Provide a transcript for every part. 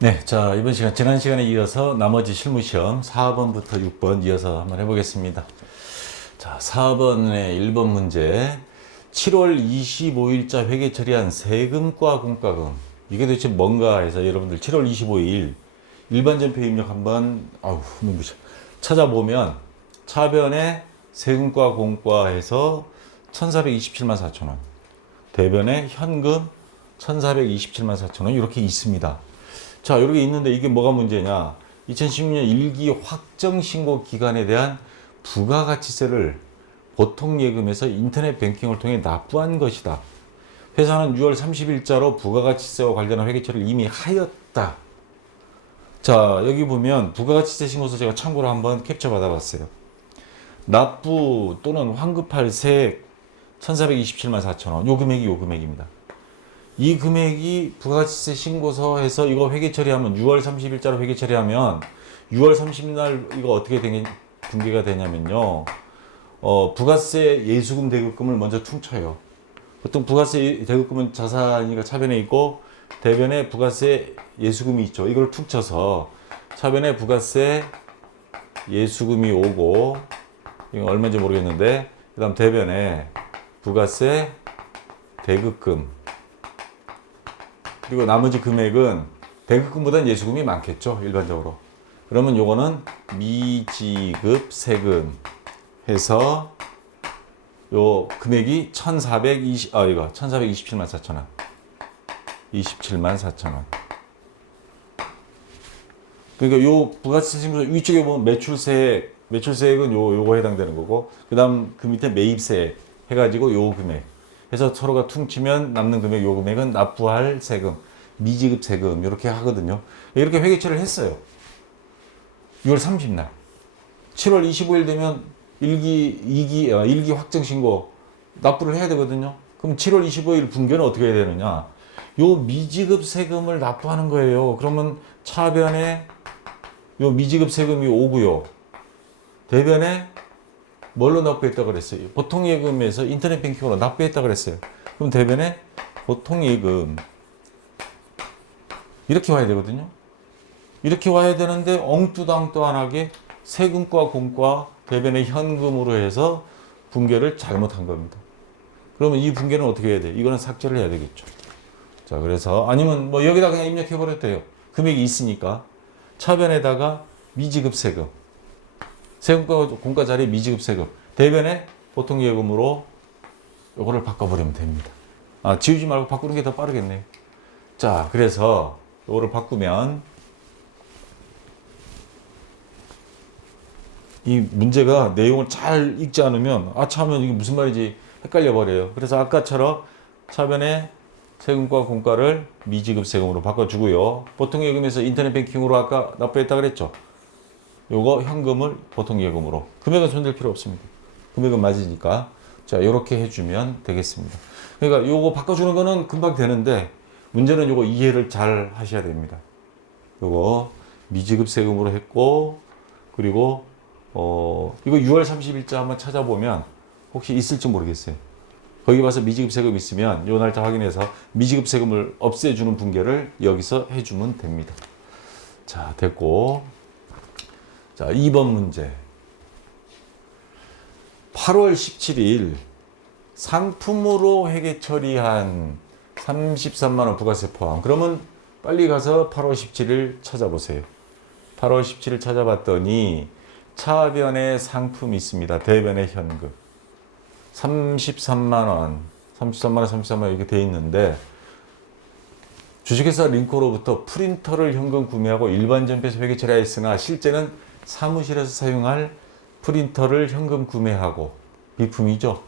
네, 자, 이번 시간, 지난 시간에 이어서 나머지 실무시험 4번부터 6번 이어서 한번 해보겠습니다. 자, 4번의 1번 문제. 7월 25일자 회계 처리한 세금과 공과금. 이게 도대체 뭔가 해서 여러분들 7월 25일 일반전표 입력 한번, 눈부셔. 찾아보면 차변에 세금과 공과 해서 1427만 4천 원. 대변에 현금 1427만 4천 원. 이렇게 있습니다. 자, 이렇게 있는데 이게 뭐가 문제냐? 2016년 1기 확정신고 기간에 대한 부가가치세를 보통예금에서 인터넷 뱅킹을 통해 납부한 것이다. 회사는 6월 30일자로 부가가치세와 관련한 회계처리를 이미 하였다. 자, 여기 보면 부가가치세 신고서 제가 참고로 한번 캡처 받아봤어요. 납부 또는 환급할 세액 1427만 4천 원. 요 금액입니다. 이 금액이 부가가치세 신고서에서 이거 회계 처리하면 6월 30일자로 회계 처리하면 6월 30일 날 이거 어떻게 분계가 되냐면요. 부가세 예수금 대급금을 먼저 퉁쳐요. 보통 부가세 대급금은 자산이니까 차변에 있고 대변에 부가세 예수금이 있죠. 이걸 퉁쳐서 차변에 부가세 예수금이 오고 이거 얼마인지 모르겠는데 그다음 대변에 부가세 대급금 그리고 나머지 금액은 대급금보다는 예수금이 많겠죠, 일반적으로. 그러면 요거는 미지급 세금 해서 요 금액이 1427만 4천 원. 27만 4천 원. 그러니까 요 부가세 신고서 위쪽에 보면 매출세액은 요거 해당되는 거고, 그 다음 그 밑에 매입세액 해가지고 요 금액. 그래서 서로가 퉁치면 남는 금액, 요 금액은 납부할 세금, 미지급 세금 이렇게 하거든요. 이렇게 회계처리를 했어요. 6월 30날. 7월 25일 되면 1기 확정 신고 납부를 해야 되거든요. 그럼 7월 25일 분계는 어떻게 해야 되느냐? 요 미지급 세금을 납부하는 거예요. 그러면 차변에 요 미지급 세금이 오고요. 대변에 뭘로 납부했다고 그랬어요? 보통예금에서 인터넷 뱅킹으로 납부했다고 그랬어요. 그럼 대변에 보통예금 이렇게 와야 되거든요. 이렇게 와야 되는데 엉뚜당뚜안하게 세금과 공과 대변에 현금으로 해서 분계를 잘못한 겁니다. 그러면 이 분계는 어떻게 해야 돼? 이거는 삭제를 해야 되겠죠. 자, 그래서 아니면 뭐 여기다 그냥 입력해 버려도 돼요. 금액이 있으니까 차변에다가 미지급 세금 세금과 공과 자리에 미지급 세금 대변에 보통예금으로 요거를 바꿔버리면 됩니다. 지우지 말고 바꾸는 게 더 빠르겠네요. 자, 그래서 요거를 바꾸면 이 문제가 내용을 잘 읽지 않으면 차하면 이게 무슨 말인지 헷갈려 버려요. 그래서 아까처럼 차변에 세금과 공과를 미지급 세금으로 바꿔주고요. 보통예금에서 인터넷 뱅킹으로 아까 납부했다 그랬죠. 요거 현금을 보통예금으로. 금액은 손댈 필요 없습니다. 금액은 맞으니까. 자, 요렇게 해주면 되겠습니다. 그러니까 요거 바꿔주는 거는 금방 되는데 문제는 요거 이해를 잘 하셔야 됩니다. 요거 미지급 세금으로 했고 그리고 이거 6월 30일자 한번 찾아보면 혹시 있을지 모르겠어요. 거기 봐서 미지급 세금 있으면 요 날짜 확인해서 미지급 세금을 없애주는 분계를 여기서 해주면 됩니다. 자, 됐고. 자, 2번 문제. 8월 17일 상품으로 회계 처리한 33만 원 부가세 포함. 그러면 빨리 가서 8월 17일 찾아보세요. 8월 17일 찾아봤더니 차변에 상품이 있습니다. 대변에 현금. 33만 원, 33만 원 이렇게 돼 있는데 주식회사 링코로부터 프린터를 현금 구매하고 일반 전표에서 회계 처리하였으나 실제는 사무실에서 사용할 프린터를 현금 구매하고 비품이죠.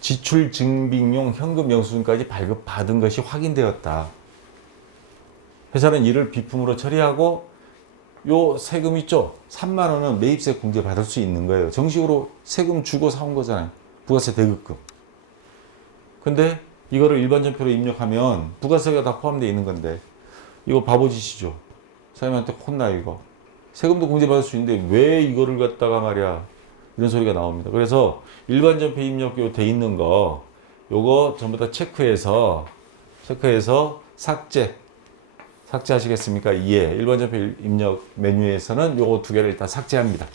지출 증빙용 현금 영수증까지 발급받은 것이 확인되었다. 회사는 이를 비품으로 처리하고 요 세금 있죠? 3만 원은 매입세 공제 받을 수 있는 거예요. 정식으로 세금 주고 사온 거잖아요. 부가세 대급금. 근데 이거를 일반 전표로 입력하면 부가세가 다 포함되어 있는 건데 이거 바보짓이죠. 사장님한테 혼나 이거. 세금도 공제받을 수 있는데 왜 이거를 갖다가 말이야 이런 소리가 나옵니다. 그래서 일반 전표 입력 요 돼 있는 거 요거 전부 다 체크해서 삭제 삭제하시겠습니까? 예. 1번 전표 입력 메뉴에서는 요거 두 개를 일단 삭제합니다.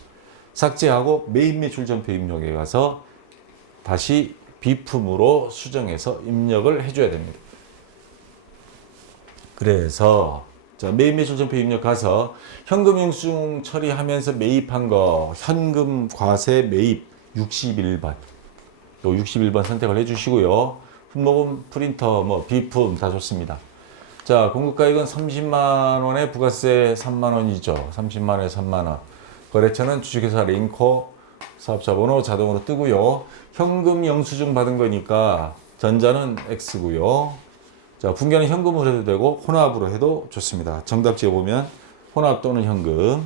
삭제하고 메인 매출 전표 입력에 가서 다시 비품으로 수정해서 입력을 해줘야 됩니다. 그래서 자, 메인 매출 전표 입력 가서 현금 영수증 처리하면서 매입한 거 현금 과세 매입 61번 요 61번 선택을 해주시고요. 품목은 프린터 뭐 비품 다 좋습니다. 자, 공급가액은 30만 원에 부가세 3만 원이죠. 30만 원에 3만 원. 거래처는 주식회사 링코 사업자 번호 자동으로 뜨고요. 현금 영수증 받은 거니까 전자는 X고요. 자, 분기는 현금으로 해도 되고 혼합으로 해도 좋습니다. 정답지에 보면 혼합 또는 현금.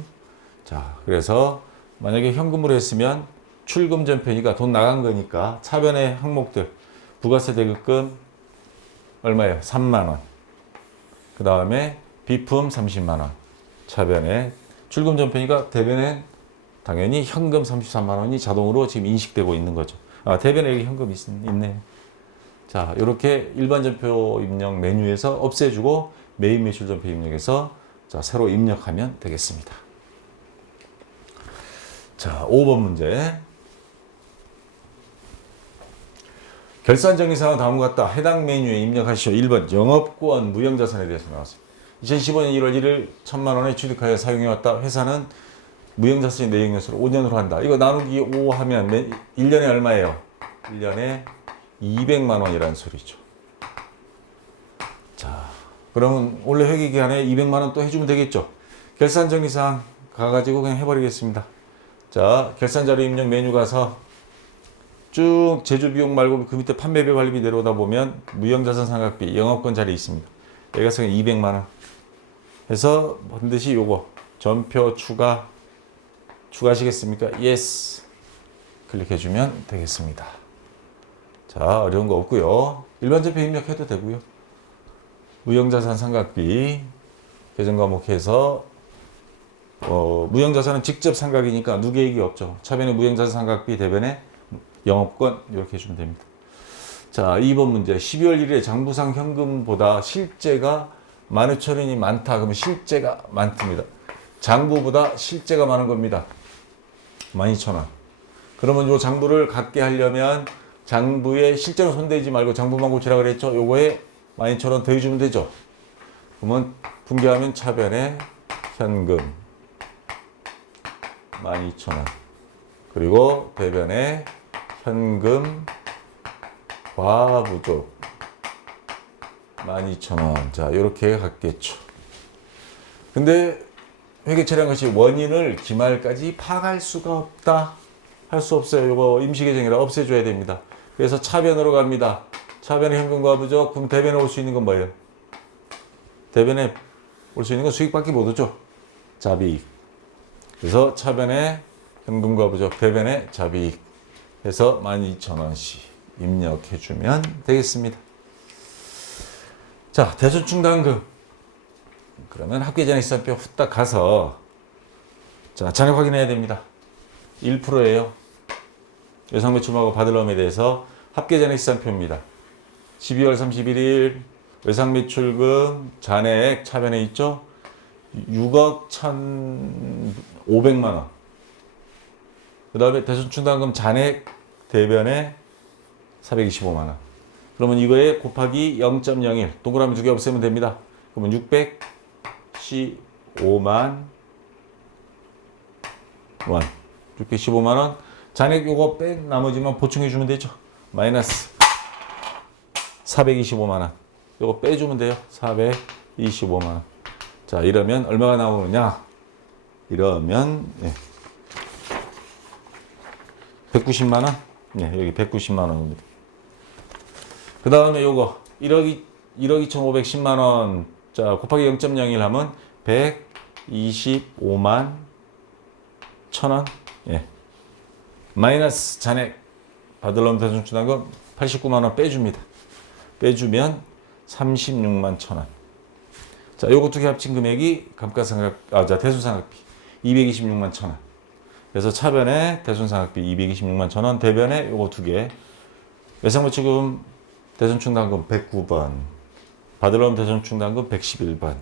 자, 그래서 만약에 현금으로 했으면 출금 전표니까 돈 나간 거니까 차변의 항목들 부가세 대급금 얼마예요? 3만 원. 그 다음에 비품 30만 원. 차변에 출금 전표니까 대변에 당연히 현금 33만 원이 자동으로 지금 인식되고 있는 거죠. 아, 대변에 여기 현금 있네. 자, 이렇게 일반 전표 입력 메뉴에서 없애주고 메인 매출 전표 입력에서 자, 새로 입력하면 되겠습니다. 자, 5번 문제. 결산정리사항은 다음과 같다. 해당 메뉴에 입력하시오. 1번 영업권 무형자산에 대해서 나왔어요. 2015년 1월 1일 1,000만 원에 취득하여 사용해왔다. 회사는 무형자산의 내역연수를 5년으로 한다. 이거 나누기 5 하면 1년에 얼마예요? 1년에 200만 원이라는 소리죠. 자, 그러면 원래 회계기간에 200만 원 또 해주면 되겠죠. 결산정리사항 가가지고 그냥 해버리겠습니다. 자, 결산자료 입력 메뉴 가서 쭉 제조비용 말고 그 밑에 판매비 관리비 내려오다 보면 무형자산 상각비 영업권 자리에 있습니다. 여기 가서 200만 원 해서 반드시 요거 전표 추가하시겠습니까? Yes 클릭해주면 되겠습니다. 자, 어려운 거 없고요. 일반 전표 입력해도 되고요. 무형자산 상각비 계정 과목해서 무형자산은 직접 상각이니까 누계익이 없죠. 차변에 무형자산 상각비 대변에 영업권 이렇게 해주면 됩니다. 자, 2번 문제. 12월 1일에 장부상 현금보다 실제가 15,000원이 많다. 그러면 실제가 많습니다. 장부보다 실제가 많은 겁니다. 12,000원. 그러면 이 장부를 갖게 하려면 장부에 실제로 손대지 말고 장부만 고치라 그랬죠. 요거에 12,000원 더해주면 되죠. 그러면 분개하면 차변에 현금 12,000원. 그리고 대변에 현금 과부족 12,000원. 자, 이렇게 갔겠죠. 근데 회계처리한 것이 원인을 기말까지 파악할 수가 없다. 할 수 없어요. 이거 임시계정이라 없애줘야 됩니다. 그래서 차변으로 갑니다. 차변에 현금 과부족. 그럼 대변에 올 수 있는 건 뭐예요? 대변에 올 수 있는 건 수익밖에 못 오죠. 자비익. 그래서 차변에 현금 과부족, 대변에 자비익 해서 12,000원씩 입력해주면 되겠습니다. 자, 대손충당금. 그러면 합계전액시산표 후딱 가서 자, 잔액 확인해야 됩니다. 1%예요. 외상매출하고 받을 놈에 대해서 합계전액시산표입니다. 12월 31일 외상매출금 잔액 차변에 있죠. 6억 1,500만 원. 그 다음에 대손충당금 잔액 대변에 425만 원. 그러면 이거에 곱하기 0.01 동그라미 2개 없애면 됩니다. 그러면 615만 원. 615만 원. 잔액 요거 뺀 나머지만 보충해 주면 되죠. 마이너스 425만 원. 요거 빼주면 돼요. 425만 원. 자, 이러면 얼마가 나오느냐? 이러면 190만 원? 네, 여기 190만 원입니다. 그 다음에 요거 1억 2,510만 원. 자, 곱하기 0.01 하면 125만 1,000원. 예. 마이너스 잔액 받을 놈 대손충당금 89만 원 빼줍니다. 빼주면 36만 1,000원. 자, 요거 두 개 합친 금액이 대손상각비 226만 1,000원. 그래서 차변에 대손상각비 226만 1,000원, 대변에 요거 두 개. 외상매출금 대손충당금 109번, 받을 놈 대손충당금 111번.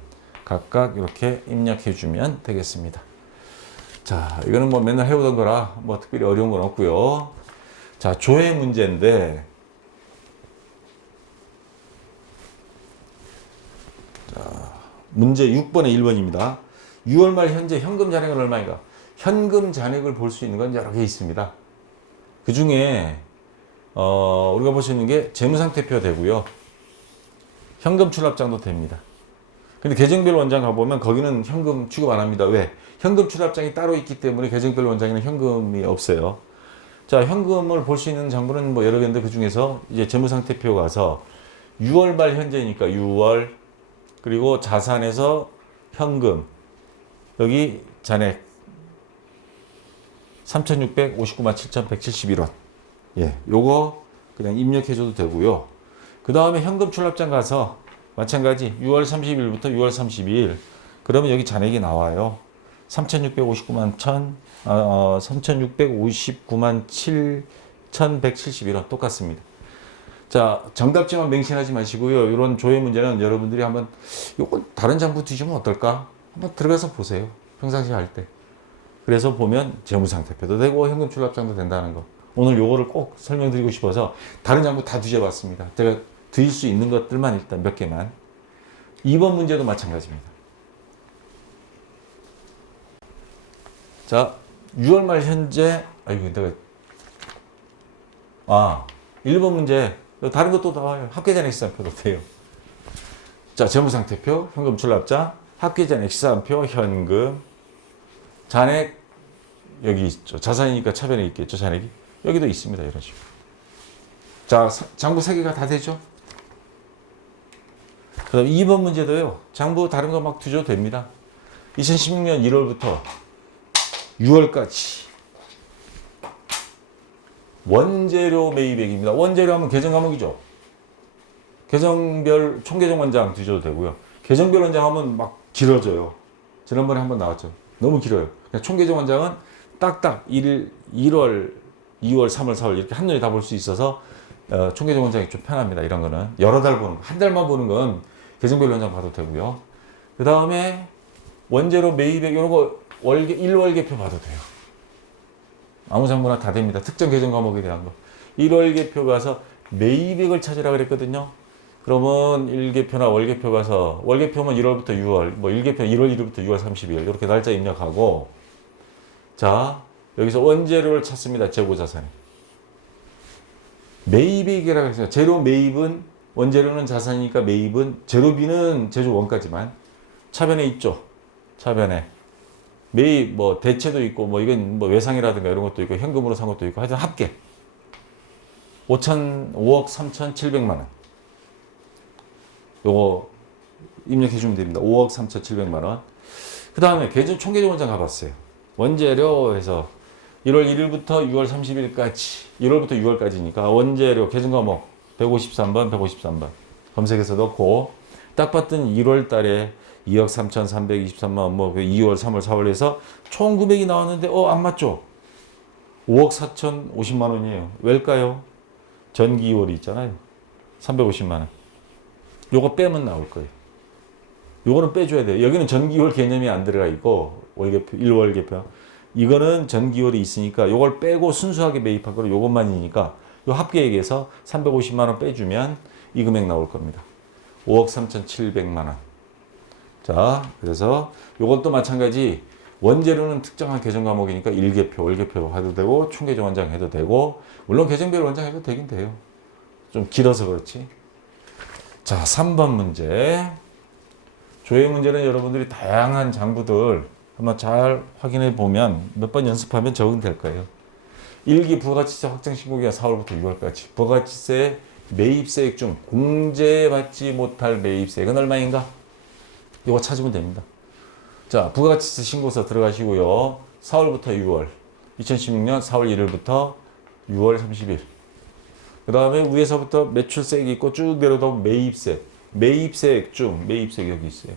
각각 이렇게 입력해 주면 되겠습니다. 자, 이거는 뭐 맨날 해오던 거라 뭐 특별히 어려운 건 없고요. 자, 조회 문제인데, 자, 문제 6번에 1번입니다. 6월 말 현재 현금 잔액은 얼마인가? 현금 잔액을 볼 수 있는 건 여러 개 있습니다. 그 중에 우리가 볼 수 있는 게 재무상태표 되고요. 현금 출납장도 됩니다. 근데 계정별 원장 가보면 거기는 현금 취급 안 합니다. 왜? 현금 출납장이 따로 있기 때문에 계정별 원장에는 현금이 없어요. 자, 현금을 볼 수 있는 장부는 뭐 여러 개인데 그 중에서 이제 재무상태표 가서 6월 말 현재니까 6월, 그리고 자산에서 현금, 여기 잔액 3,659만 7,171원. 예, 요거 그냥 입력해줘도 되고요. 그 다음에 현금 출납장 가서 마찬가지 6월 30일부터 6월 32일. 그러면 여기 잔액이 나와요. 3,659만 7,171원 똑같습니다. 자, 정답지만 맹신하지 마시고요. 이런 조회 문제는 여러분들이 한번 요거 다른 장부 뒤지면 어떨까? 한번 들어가서 보세요. 평상시 할 때. 그래서 보면 재무상태표도 되고 현금 출납장도 된다는 거. 오늘 요거를 꼭 설명드리고 싶어서 다른 장부 다 뒤져봤습니다. 제가 드릴 수 있는 것들만 일단 몇 개만. 2번 문제도 마찬가지입니다. 자, 6월 말 현재, 아이고, 내가, 1번 문제, 다른 것도 나와요. 합계잔액 시산표도 돼요. 자, 재무상태표, 현금 출납장, 합계잔액 시산표, 현금, 잔액, 여기 있죠. 자산이니까 차변에 있겠죠, 잔액이. 여기도 있습니다, 이런 식으로. 자, 장부 3개가 다 되죠? 그 다음 2번 문제도요. 장부 다른 거 막 뒤져도 됩니다. 2016년 1월부터 6월까지 원재료 매입액입니다. 원재료 하면 계정 과목이죠. 계정별 총계정 원장 뒤져도 되고요. 계정별 원장 하면 막 길어져요. 지난번에 한번 나왔죠. 너무 길어요. 그냥 총계정 원장은 딱딱 1월, 2월, 3월, 4월 이렇게 한눈에 다 볼 수 있어서 총계정 원장이 좀 편합니다. 이런 거는 여러 달 보는 거, 한 달만 보는 건 계정별 원장 봐도 되고요. 그 다음에 원재료 매입액 이런 거 일월계표 봐도 돼요. 아무 장부나 다 됩니다. 특정 계정 과목에 대한 거. 1월계표 가서 매입액을 찾으라 그랬거든요. 그러면 일계표나 월계표 가서 월계표면 1월부터 6월, 뭐 일계표 1월 1일부터 6월 30일 이렇게 날짜 입력하고, 자, 여기서 원재료를 찾습니다. 재고자산에. 매입액이라고 했어요. 재료 매입은 원재료는 자산이니까 매입은 재료비는 제조 원가지만 차변에 있죠. 차변에. 매입 뭐 대체도 있고 뭐 이건 뭐 외상이라든가 이런 것도 있고 현금으로 산 것도 있고 하여튼 합계 5억 3,700만 원. 요거 입력해 주면 됩니다. 5억 3,700만 원. 그 다음에 총계정 원장 가봤어요. 원재료 해서 1월 1일부터 6월 30일까지 1월부터 6월까지니까 원재료 계정 과목 153번 검색해서 넣고 딱 봤더니 1월 달에 2억 3,323만 원, 뭐 2월, 3월, 4월 해서 총 금액이 나왔는데 안 맞죠? 5억 4,050만 원이에요. 왜일까요? 전기월이 있잖아요. 350만 원. 요거 빼면 나올 거예요. 요거는 빼줘야 돼요. 여기는 전기월 개념이 안 들어가 있고 월계표, 1월계표. 이거는 전기월이 있으니까 요걸 빼고 순수하게 매입할 거는 요것만이니까 요 합계액에서 350만 원 빼주면 이 금액 나올 겁니다. 5억 3,700만 원. 자, 그래서 요건 또 마찬가지 원재료는 특정한 계정 과목이니까 일계표, 월계표 해도 되고 총계정 원장 해도 되고 물론 계정별 원장 해도 되긴 돼요. 좀 길어서 그렇지. 자, 3번 문제. 조회 문제는 여러분들이 다양한 장부들 한번 잘 확인해 보면 몇 번 연습하면 적응될 거예요. 1기 부가가치세 확정신고기간 4월부터 6월까지 부가가치세 매입세액 중 공제받지 못할 매입세액은 얼마인가? 이거 찾으면 됩니다. 자, 부가가치세 신고서 들어가시고요. 4월부터 6월, 2016년 4월 1일부터 6월 30일. 그 다음에 위에서부터 매출세액이 있고 쭉 내려도 매입세, 매입세액 중 매입세액 여기 있어요.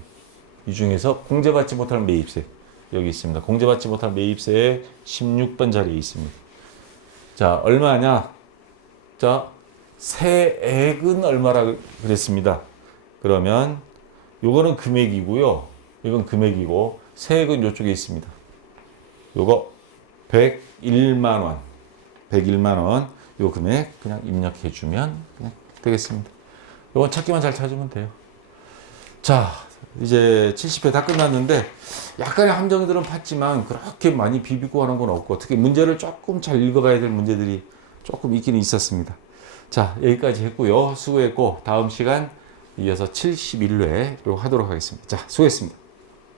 이 중에서 공제받지 못할 매입세 여기 있습니다. 공제받지 못할 매입세액 16번 자리에 있습니다. 자, 얼마냐? 자, 세액은 얼마라 그랬습니다. 그러면 요거는 금액이고요. 이건 금액이고 세액은 이쪽에 있습니다. 요거 101만 원. 101만 원. 요 금액 그냥 입력해 주면 그냥 되겠습니다. 요건 찾기만 잘 찾으면 돼요. 자, 이제 70회 다 끝났는데 약간의 함정들은 팠지만 그렇게 많이 비비고 하는 건 없고 특히 문제를 조금 잘 읽어가야 될 문제들이 조금 있기는 있었습니다. 자, 여기까지 했고요. 수고했고 다음 시간 이어서 71회 하도록 하겠습니다. 자, 수고했습니다.